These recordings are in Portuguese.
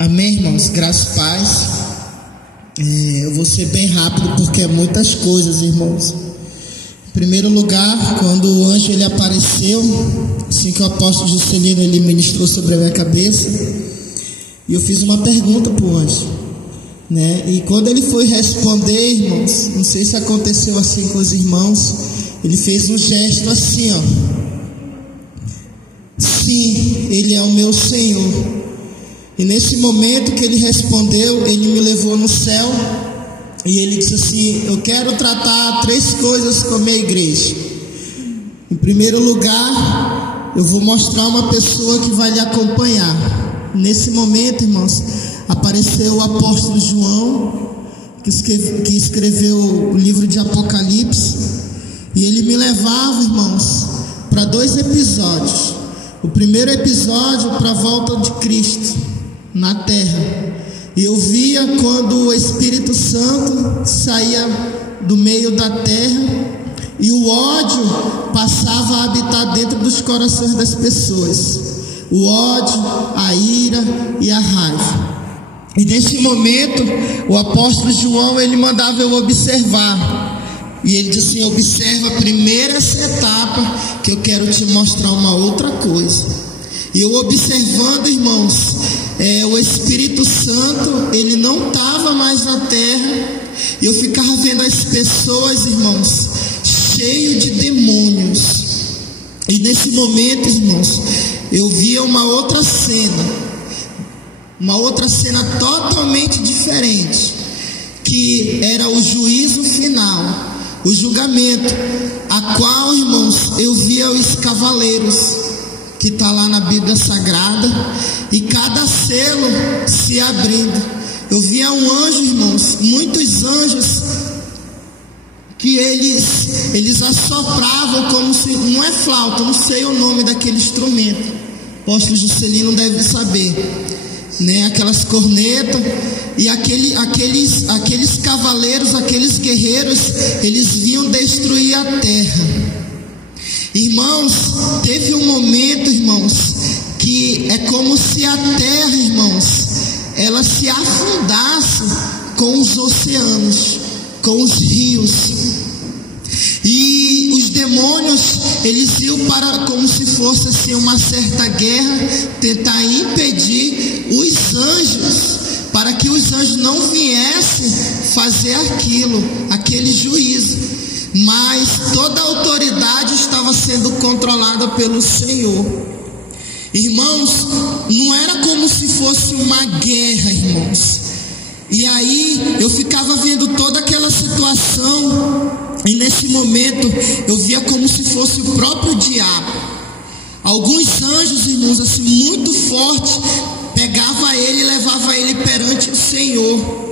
Amém, irmãos? Graças e paz. Eu vou ser bem rápido porque é muitas coisas, irmãos. Em primeiro lugar, quando o anjo ele apareceu, assim que o apóstolo Juscelino ele ministrou sobre a minha cabeça, e eu fiz uma pergunta para o anjo, né? E quando ele foi responder, irmãos, não sei se aconteceu assim com os irmãos, ele fez um gesto assim, ó. Sim, ele é o meu Senhor. E nesse momento que ele respondeu, ele me levou no céu e ele disse assim: eu quero tratar 3 coisas com a minha igreja. Em primeiro lugar, eu vou mostrar uma pessoa que vai lhe acompanhar. Nesse momento, irmãos, apareceu o apóstolo João, que escreveu o livro de Apocalipse, e ele me levava, irmãos, para 2 episódios. O primeiro episódio para a volta de Cristo na terra, e eu via quando o Espírito Santo saía do meio da terra e o ódio passava a habitar dentro dos corações das pessoas, o ódio, a ira e a raiva. E nesse momento o apóstolo João ele mandava eu observar, e ele disse assim: observa primeiro essa etapa que eu quero te mostrar uma outra coisa. E eu observando, irmãos, o Espírito Santo ele não estava mais na terra, e eu ficava vendo as pessoas, irmãos, cheios de demônios. E nesse momento, irmãos, eu via uma outra cena totalmente diferente, que era o juízo final, o julgamento, a qual, irmãos, eu via os cavaleiros, que está lá na Bíblia Sagrada, e cada selo se abrindo. Eu via um anjo, irmãos, muitos anjos, que eles assopravam como se, não é flauta, não sei o nome daquele instrumento, o apóstolo Juscelino deve saber, né? Aquelas cornetas, e aqueles cavaleiros, aqueles guerreiros, eles vinham destruir a terra. Irmãos, teve um momento, irmãos, que é como se a terra, irmãos, ela se afundasse com os oceanos, com os rios, e os demônios, eles iam para, como se fosse assim uma certa guerra, tentar impedir os anjos, para que os anjos não viessem fazer aquele juízo. Mas toda a autoridade estava sendo controlada pelo Senhor. Irmãos, não era como se fosse uma guerra, irmãos. E aí eu ficava vendo toda aquela situação, e nesse momento eu via como se fosse o próprio diabo. Alguns anjos, irmãos, assim muito fortes, pegava ele e levava ele perante o Senhor.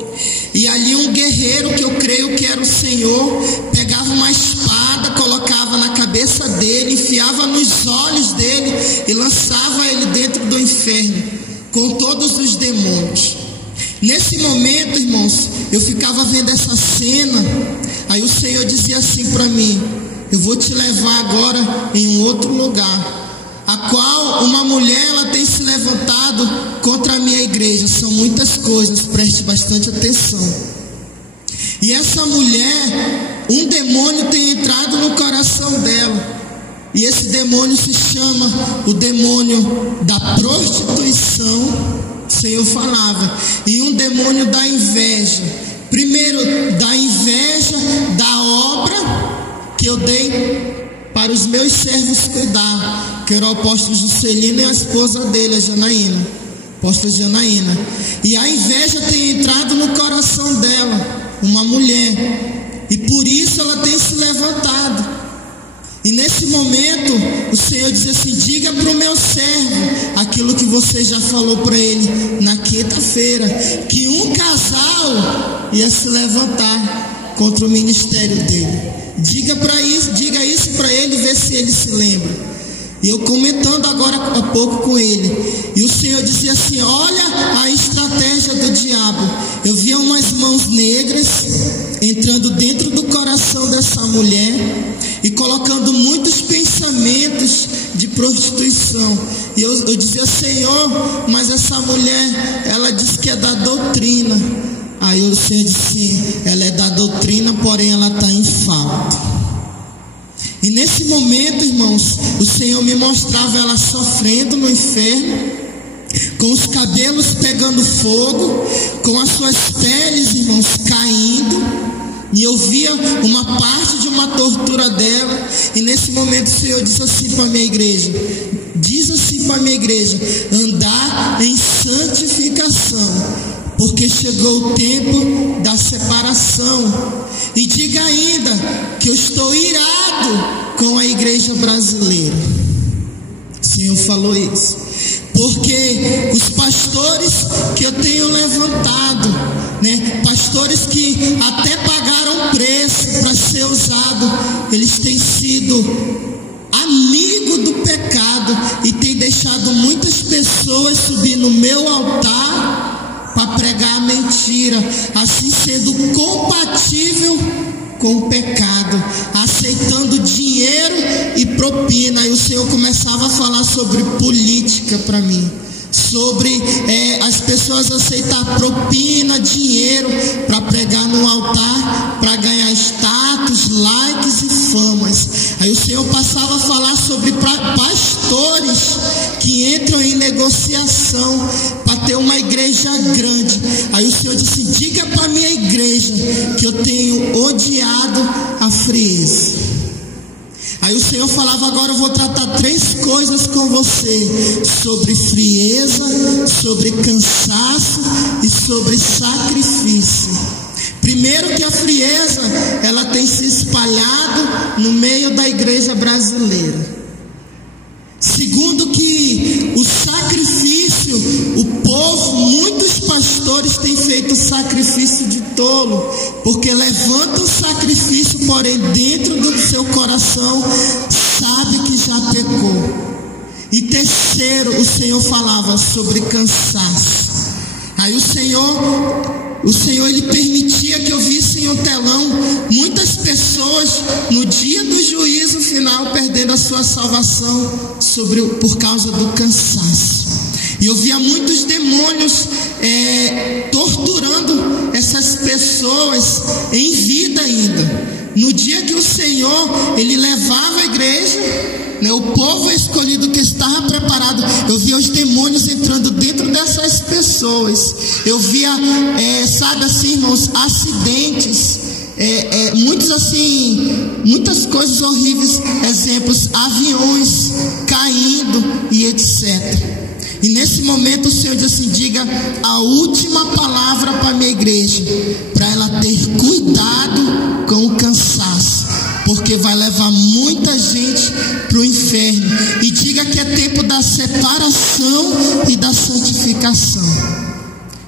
E ali um guerreiro, que eu creio que era o Senhor, pegava uma espada, colocava na cabeça dele, enfiava nos olhos dele e lançava ele dentro do inferno com todos os demônios. Nesse momento, irmãos, eu ficava vendo essa cena. Aí o Senhor dizia assim para mim: eu vou te levar agora em um outro lugar, a qual uma mulher ela tem se levantado contra a minha igreja. São muitas coisas, preste bastante atenção. E essa mulher, um demônio tem entrado no coração dela, e esse demônio se chama o demônio da prostituição, o Senhor falava, e um demônio da inveja. Primeiro, da inveja da obra que eu dei para os meus servos cuidar, que era o apóstolo Juscelino e a esposa dele, a Janaína, apóstola Janaína. E a inveja tem entrado no coração dela, uma mulher, e por isso ela tem se levantado. E nesse momento o Senhor diz assim: diga para o meu servo aquilo que você já falou para ele na quinta-feira, que um casal ia se levantar contra o ministério dele. Diga isso para ele, vê se ele se lembra. E eu comentando agora há pouco com ele, e o Senhor dizia assim: olha a estratégia do diabo. Eu via umas mãos negras entrando dentro do coração dessa mulher e colocando muitos pensamentos de prostituição. E eu dizia: Senhor, mas essa mulher, ela diz que é da doutrina. Aí o Senhor disse: ela é da doutrina, porém ela está em falta. E nesse momento, irmãos, o Senhor me mostrava ela sofrendo no inferno, com os cabelos pegando fogo, com as suas peles, irmãos, caindo. E eu via uma parte de uma tortura dela. E nesse momento o Senhor disse assim para a minha igreja: diz assim para a minha igreja: andar em santificação, porque chegou o tempo da separação. E diga ainda que eu estou irado com a igreja brasileira. O Senhor falou isso, porque os pastores que eu tenho levantado, pastores que até pagaram preço para ser usado, eles têm sido amigo do pecado e têm deixado muitas pessoas subir no meu altar para pregar a mentira, assim sendo compatível com o pecado, aceitando dinheiro e propina. E o Senhor começava a falar sobre política para mim, sobre as pessoas aceitar propina, dinheiro para pregar no altar, para ganhar status, likes e famas. Aí o Senhor passava a falar sobre pastores que entram em negociação para ter uma igreja grande. Aí o Senhor disse: diga para a minha igreja que eu tenho odiado a frieza. Aí o Senhor falava: agora eu vou tratar 3 coisas com você: sobre frieza, sobre cansaço e sobre sacrifício. Primeiro, que a frieza, ela tem se espalhado no meio da igreja brasileira. Segundo, que o sacrifício, o povo, muitos pastores têm feito sacrifício de tolo, porque levantam o sacrifício, porém dentro do seu coração sabe que já pecou. E terceiro, o Senhor falava sobre cansaço. Aí o Senhor ele permitia que eu visse em um telão muitas pessoas no dia do juízo final perdendo a sua salvação por causa do cansaço. E eu via muitos demônios torturando essas pessoas em vida ainda. No dia que o Senhor ele levava a igreja, o povo escolhido que estava preparado, eu via os demônios entrando dentro dessas pessoas. Eu via, sabe assim, irmãos, acidentes, muitas coisas horríveis, exemplos, aviões caindo e etc. E nesse momento o Senhor diz assim: diga a última palavra para a minha igreja, para ela ter cuidado com o cansaço, porque vai levar muita gente para o inferno. E diga que é tempo da separação e da santificação.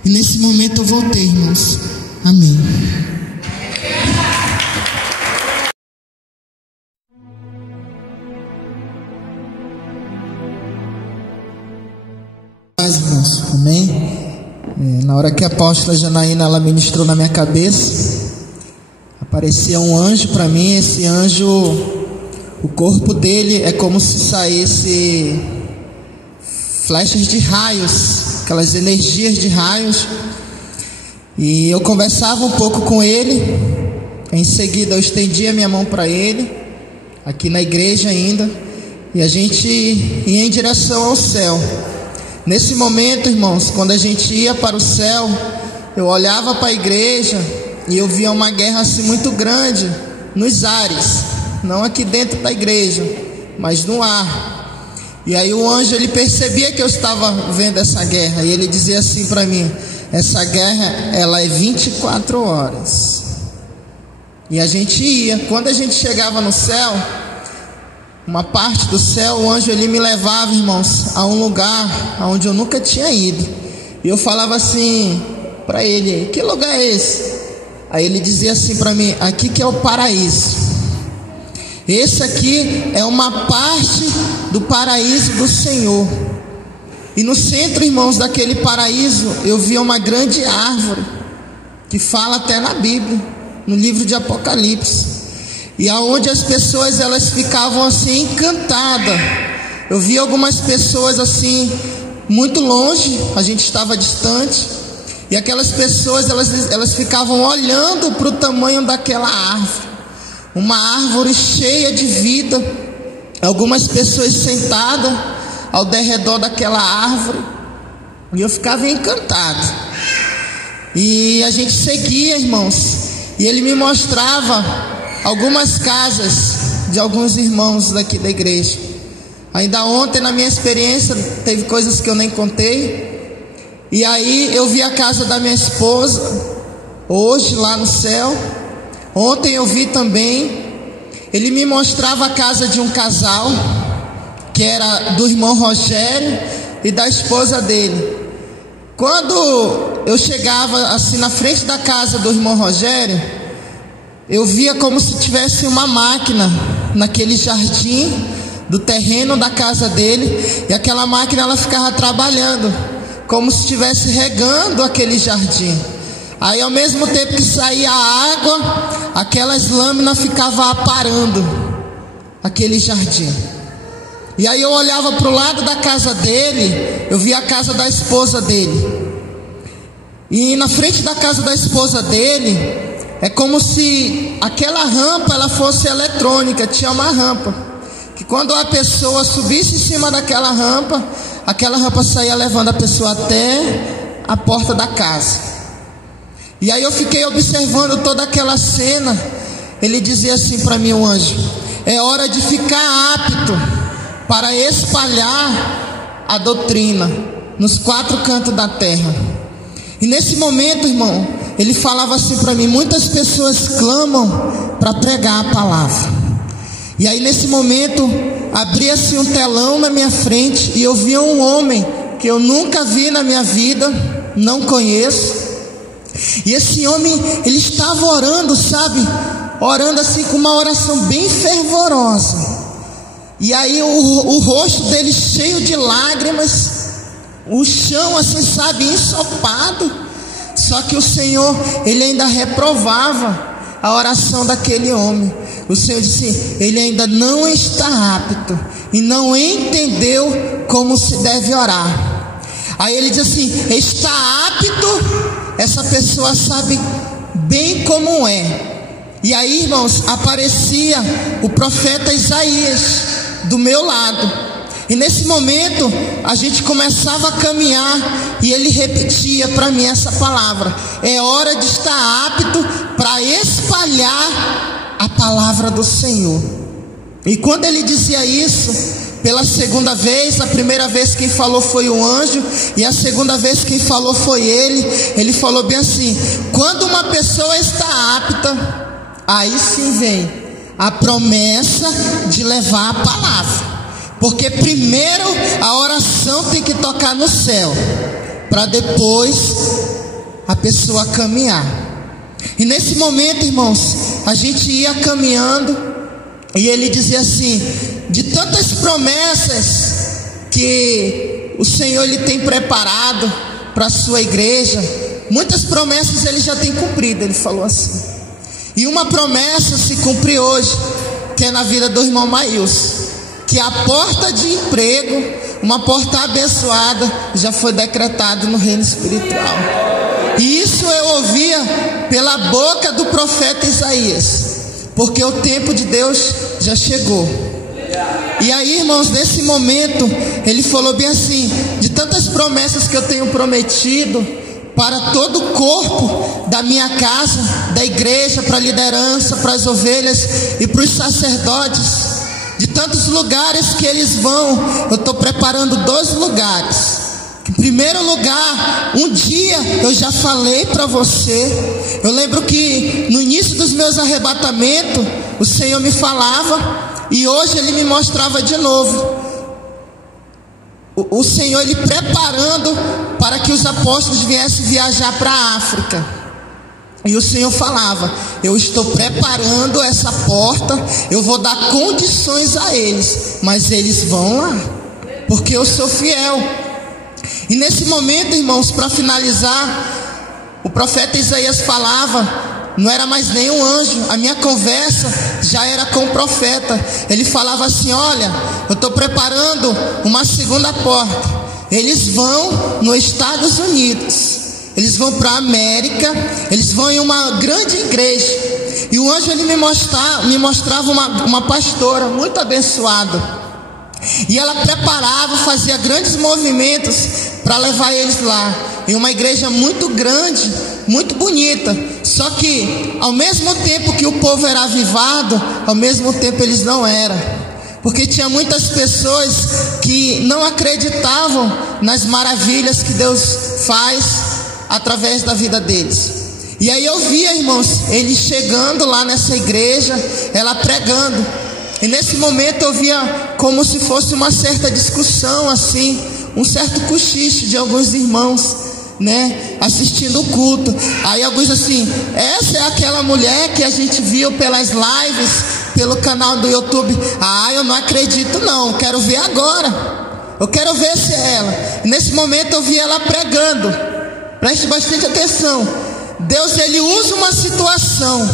E nesse momento eu voltei, irmãos. Amém. Irmãos, amém. Na hora que a apóstola Janaína ela ministrou na minha cabeça, aparecia um anjo para mim. Esse anjo, o corpo dele é como se saísse flechas de raios, aquelas energias de raios. E eu conversava um pouco com ele. Em seguida eu estendia minha mão para ele, aqui na igreja ainda, e a gente ia em direção ao céu. Nesse momento, irmãos, quando a gente ia para o céu, eu olhava para a igreja e eu via uma guerra assim muito grande nos ares, não aqui dentro da igreja, mas no ar. E aí o anjo ele percebia que eu estava vendo essa guerra, e ele dizia assim para mim: essa guerra ela é 24 horas. E a gente ia. Quando a gente chegava no céu, uma parte do céu, o anjo ele me levava, irmãos, a um lugar onde eu nunca tinha ido. E eu falava assim para ele: que lugar é esse? Aí ele dizia assim para mim: aqui que é o paraíso. Esse aqui é uma parte do paraíso do Senhor. E no centro, irmãos, daquele paraíso, eu via uma grande árvore, que fala até na Bíblia, no livro de Apocalipse. E aonde as pessoas elas ficavam assim encantadas eu vi algumas pessoas assim, muito longe, a gente estava distante, e aquelas pessoas, elas ficavam olhando para o tamanho daquela árvore, uma árvore cheia de vida, algumas pessoas sentadas ao derredor daquela árvore, e eu ficava encantado. E a gente seguia, irmãos, e ele me mostrava algumas casas de alguns irmãos daqui da igreja. Ainda ontem, na minha experiência, teve coisas que eu nem contei. E aí eu vi a casa da minha esposa hoje lá no céu. Ontem eu vi também. Ele me mostrava a casa de um casal, que era do irmão Rogério e da esposa dele. Quando eu chegava assim na frente da casa do irmão Rogério, eu via como se tivesse uma máquina naquele jardim do terreno da casa dele, e aquela máquina ela ficava trabalhando, como se estivesse regando aquele jardim. Aí ao mesmo tempo que saía a água, aquelas lâminas ficavam aparando aquele jardim. E aí eu olhava para o lado da casa dele, eu via a casa da esposa dele. E na frente da casa da esposa dele, é como se aquela rampa ela fosse eletrônica. Tinha uma rampa que quando a pessoa subisse em cima daquela rampa, aquela rampa saía levando a pessoa até a porta da casa. E aí eu fiquei observando toda aquela cena. Ele dizia assim para mim, o anjo: é hora de ficar apto para espalhar a doutrina nos 4 cantos da terra. E nesse momento, irmão, ele falava assim para mim: muitas pessoas clamam para pregar a palavra. E aí nesse momento abria-se um telão na minha frente, e eu via um homem que eu nunca vi na minha vida, não conheço. E esse homem, ele estava orando, sabe? Orando assim com uma oração bem fervorosa. E aí o rosto dele cheio de lágrimas, o chão assim, sabe, ensopado. Só que o Senhor, ele ainda reprovava a oração daquele homem. O Senhor disse: ele ainda não está apto e não entendeu como se deve orar. Aí ele diz assim: está apto, essa pessoa sabe bem como é. E aí, irmãos, aparecia o profeta Isaías do meu lado. E nesse momento a gente começava a caminhar, e ele repetia para mim essa palavra: é hora de estar apto para espalhar a palavra do Senhor. E quando ele dizia isso pela segunda vez, a primeira vez quem falou foi o anjo, e a segunda vez quem falou foi ele. Ele falou bem assim: quando uma pessoa está apta, aí sim vem a promessa de levar a palavra. Porque primeiro a oração tem que tocar no céu, para depois a pessoa caminhar. E nesse momento, irmãos, a gente ia caminhando, e ele dizia assim: de tantas promessas que o Senhor ele tem preparado para a sua igreja, muitas promessas ele já tem cumprido. Ele falou assim. E uma promessa se cumpre hoje, que é na vida do irmão Maílson, que a porta de emprego, uma porta abençoada, já foi decretada no reino espiritual. E isso eu ouvia pela boca do profeta Isaías, porque o tempo de Deus já chegou. E aí, irmãos, nesse momento ele falou bem assim: de tantas promessas que eu tenho prometido para todo o corpo da minha casa, da igreja, para a liderança, para as ovelhas e para os sacerdotes, de tantos lugares que eles vão, eu estou preparando 2 lugares. Em primeiro lugar, um dia eu já falei para você. Eu lembro que no início dos meus arrebatamentos, o Senhor me falava, e hoje Ele me mostrava de novo. O Senhor, Ele preparando para que os apóstolos viessem viajar para a África. E o Senhor falava: eu estou preparando essa porta, eu vou dar condições a eles, mas eles vão lá, porque eu sou fiel. E nesse momento, irmãos, para finalizar, o profeta Isaías falava não era mais nenhum anjo, a minha conversa já era com o profeta. Ele falava assim: olha, eu estou preparando uma segunda porta. Eles vão nos Estados Unidos, eles vão para a América, eles vão em uma grande igreja. E o anjo ele me mostrava uma pastora muito abençoada, e ela preparava, fazia grandes movimentos para levar eles lá, em uma igreja muito grande, muito bonita. Só que ao mesmo tempo que o povo era avivado, ao mesmo tempo eles não eram, porque tinha muitas pessoas que não acreditavam nas maravilhas que Deus faz através da vida deles. E aí eu via, irmãos, ele chegando lá nessa igreja, ela pregando. E nesse momento eu via como se fosse uma certa discussão, assim, um certo cochicho de alguns irmãos, né, assistindo o culto. Aí alguns assim: essa é aquela mulher que a gente viu pelas lives, pelo canal do YouTube. Ah, eu não acredito não, quero ver agora, eu quero ver se é ela. E nesse momento eu vi ela pregando. Preste bastante atenção. Deus ele usa uma situação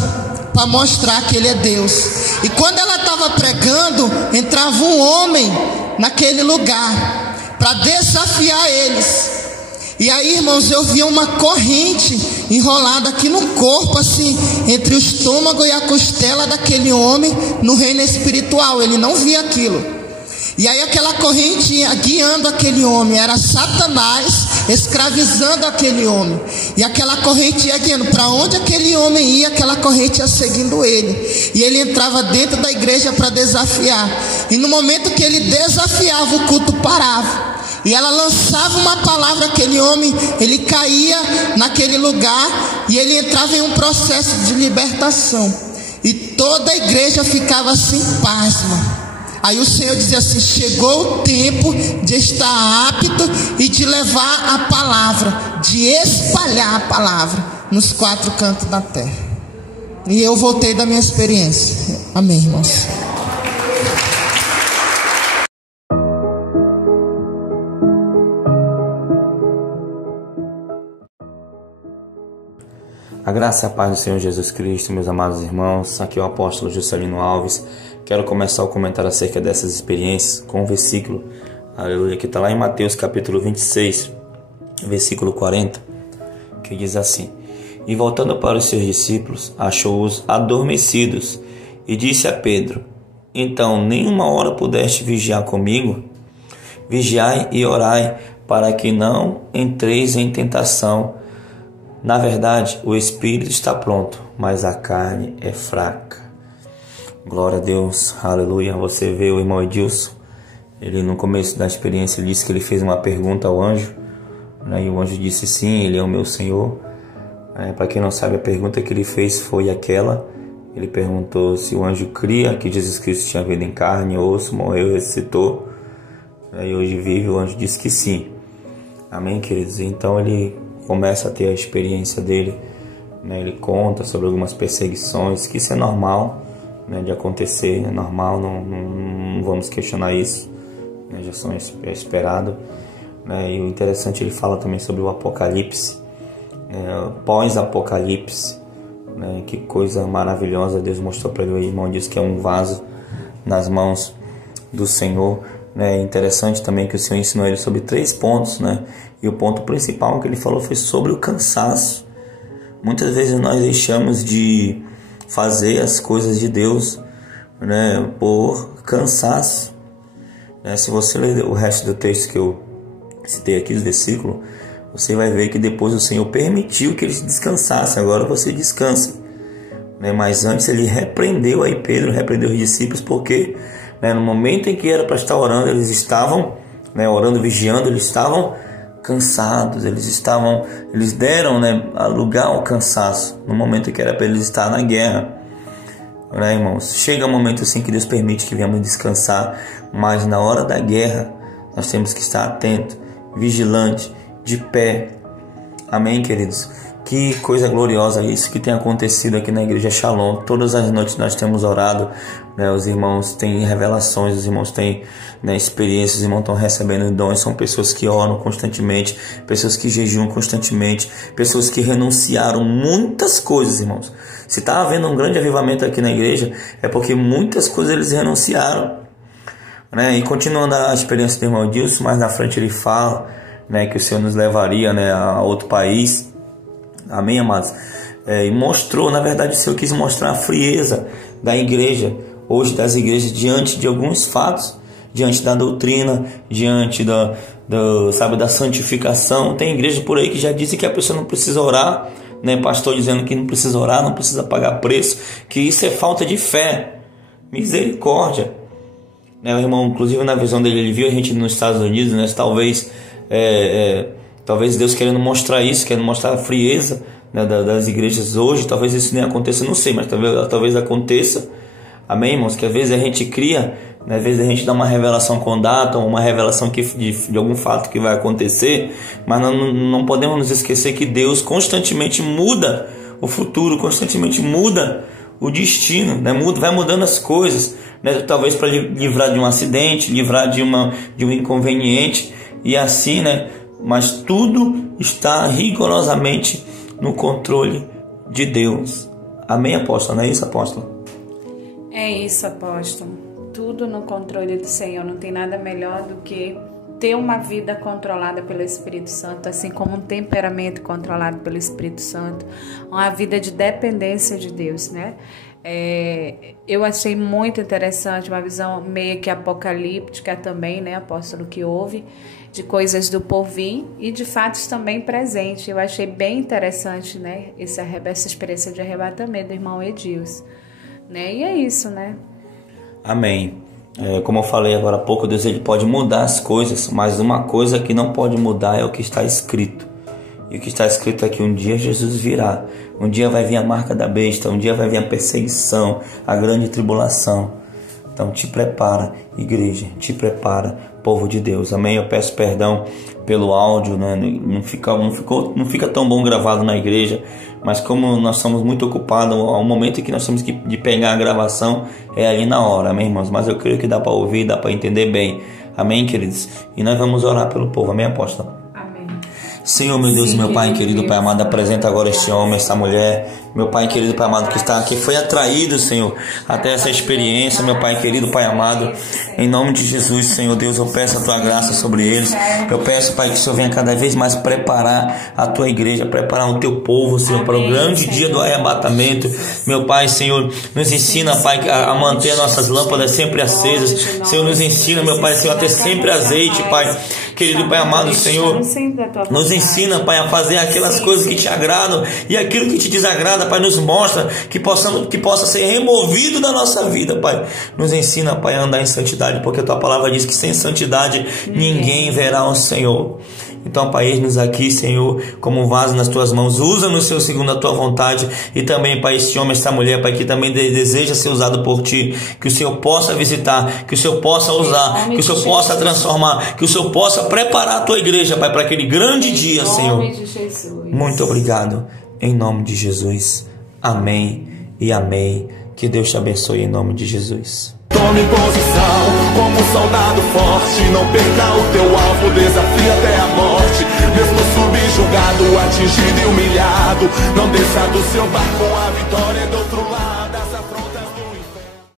para mostrar que ele é Deus. E quando ela estava pregando, entrava um homem naquele lugar para desafiar eles. E aí, irmãos, eu via uma corrente enrolada aqui no corpo, assim, entre o estômago e a costela daquele homem, no reino espiritual. Ele não via aquilo. E aí aquela corrente ia guiando aquele homem, era Satanás escravizando aquele homem. E aquela corrente ia guiando, para onde aquele homem ia, aquela corrente ia seguindo ele. E ele entrava dentro da igreja para desafiar. E no momento que ele desafiava, o culto parava. E ela lançava uma palavra, aquele homem, ele caía naquele lugar e ele entrava em um processo de libertação. E toda a igreja ficava assim, pasma. Aí o Senhor dizia assim: chegou o tempo de estar apto e de levar a palavra, de espalhar a palavra nos 4 cantos da terra. E eu voltei da minha experiência. Amém, irmãos. A graça e a paz do Senhor Jesus Cristo, meus amados irmãos. Aqui é o apóstolo Juscelino Alves. Quero começar o comentário acerca dessas experiências com um versículo, aleluia, que está lá em Mateus capítulo 26, versículo 40, que diz assim: E voltando para os seus discípulos, achou-os adormecidos, e disse a Pedro: Então, nenhuma hora pudeste vigiar comigo? Vigiai e orai, para que não entreis em tentação. Na verdade, o espírito está pronto, mas a carne é fraca. Glória a Deus, aleluia. Você vê o irmão Edilson, ele no começo da experiência ele disse que ele fez uma pergunta ao anjo, né? E o anjo disse: sim, ele é o meu Senhor. Para quem não sabe, a pergunta que ele fez foi aquela: ele perguntou se o anjo cria que Jesus Cristo tinha vindo em carne, osso, morreu, ressuscitou, e hoje vive. O anjo disse que sim. Amém, queridos? Então ele começa a ter a experiência dele, né? Ele conta sobre algumas perseguições, que isso é normal, né, de acontecer, é normal, não vamos questionar isso, né, já são esperado, né? E o interessante, ele fala também sobre o Apocalipse, pós-Apocalipse, né? Que coisa maravilhosa Deus mostrou para ele. O irmão diz que é um vaso nas mãos do Senhor, né? É interessante também que o Senhor ensinou ele sobre 3 pontos, né? E o ponto principal que ele falou foi sobre o cansaço. Muitas vezes nós deixamos de fazer as coisas de Deus, né, por cansaço, né? Se você ler o resto do texto que eu citei aqui, os versículos, você vai ver que depois o Senhor permitiu que eles descansassem. Agora você descansa, né? Mas antes ele repreendeu aí Pedro, repreendeu os discípulos, porque, né, no momento em que era para estar orando, eles estavam, né, orando, vigiando, eles estavam cansados, eles deram, né, lugar ao cansaço, no momento que era para eles estar na guerra, né, irmãos? Chega um momento assim que Deus permite que venhamos descansar, mas na hora da guerra nós temos que estar atento, vigilante, de pé. Amém, queridos? Que coisa gloriosa isso que tem acontecido aqui na Igreja Shalom. Todas as noites nós temos orado, né? Os irmãos têm revelações, os irmãos têm, né, experiências, os irmãos estão recebendo dons. São pessoas que oram constantemente, pessoas que jejuam constantemente, pessoas que renunciaram muitas coisas, irmãos. Se está havendo um grande avivamento aqui na igreja, é porque muitas coisas eles renunciaram, né? E continuando a experiência do irmão Dilson, mais na frente ele fala, né, que o Senhor nos levaria, né, a outro país. Amém, amados? E mostrou, na verdade, o Senhor quis mostrar a frieza da igreja, hoje das igrejas, diante de alguns fatos, diante da doutrina, diante da santificação. Tem igreja por aí que já dizem que a pessoa não precisa orar, né? Pastor dizendo que não precisa orar, não precisa pagar preço, que isso é falta de fé. Misericórdia. Né? O irmão, inclusive na visão dele, ele viu a gente nos Estados Unidos, né? Talvez Deus querendo mostrar isso, querendo mostrar a frieza, né, das igrejas hoje. Talvez isso nem aconteça, não sei, mas talvez aconteça. Amém, irmãos? Que às vezes a gente cria, né, às vezes a gente dá uma revelação com data, ou uma revelação de algum fato que vai acontecer, mas não podemos nos esquecer que Deus constantemente muda o futuro, constantemente muda o destino, né? Vai mudando as coisas, né? Talvez para livrar de um acidente, livrar de um inconveniente, e assim, né? Mas tudo está rigorosamente no controle de Deus. Amém, apóstolo? Não é isso, apóstolo? É isso, apóstolo. Tudo no controle do Senhor. Não tem nada melhor do que ter uma vida controlada pelo Espírito Santo, assim como um temperamento controlado pelo Espírito Santo, uma vida de dependência de Deus, né? Eu achei muito interessante, uma visão meio que apocalíptica também, né, apóstolo, que houve, de coisas do porvir e de fatos também presentes. Eu achei bem interessante, né, essa experiência de arrebatamento do irmão Edilson, né? E é isso, né? Amém. Como eu falei agora há pouco, Deus ele pode mudar as coisas, mas uma coisa que não pode mudar é o que está escrito. E o que está escrito é que um dia Jesus virá, um dia vai vir a marca da besta, um dia vai vir a perseguição, a grande tribulação. Então te prepara, igreja, te prepara, povo de Deus. Amém? Eu peço perdão pelo áudio, né? Não fica tão bom gravado na igreja, mas como nós estamos muito ocupados, ao momento que nós temos de pegar a gravação é ali na hora, amém, irmãos? Mas eu creio que dá para ouvir, dá para entender bem. Amém, queridos? E nós vamos orar pelo povo, amém, apóstolo? Senhor, meu Deus, meu Pai querido, Pai amado, apresenta agora este homem, esta mulher, meu Pai querido, Pai amado, que está aqui, foi atraído, Senhor, até essa experiência, meu Pai querido, Pai amado, em nome de Jesus, Senhor Deus, eu peço a Tua graça sobre eles, eu peço, Pai, que o Senhor venha cada vez mais preparar a Tua igreja, preparar o Teu povo, Senhor, para o grande dia do arrebatamento, meu Pai, Senhor, nos ensina, Pai, a manter nossas lâmpadas sempre acesas, Senhor, nos ensina, meu Pai, Senhor, a ter sempre azeite, Pai, querido Pai amado, Senhor, nos ensina, Pai, a fazer aquelas coisas que te agradam e aquilo que te desagrada, Pai, nos mostra que possa ser removido da nossa vida, Pai. Nos ensina, Pai, a andar em santidade, porque a Tua palavra diz que sem santidade ninguém verá o Senhor. Então, Pai, eis-nos aqui, Senhor, como um vaso nas Tuas mãos. Usa-nos, Senhor, segundo a Tua vontade. E também, Pai, este homem, esta mulher, Pai, que também deseja ser usado por Ti. Que o Senhor possa visitar, que o Senhor possa usar, que o Senhor possa transformar, que o Senhor possa preparar a Tua igreja, Pai, para aquele grande dia, Senhor. Muito obrigado. Em nome de Jesus. Amém e amém. Que Deus te abençoe em nome de Jesus. Tome posição como um soldado forte. Não perca o teu alvo, desafia até a morte. Mesmo subjugado, atingido e humilhado, não desça do seu barco, a vitória é do outro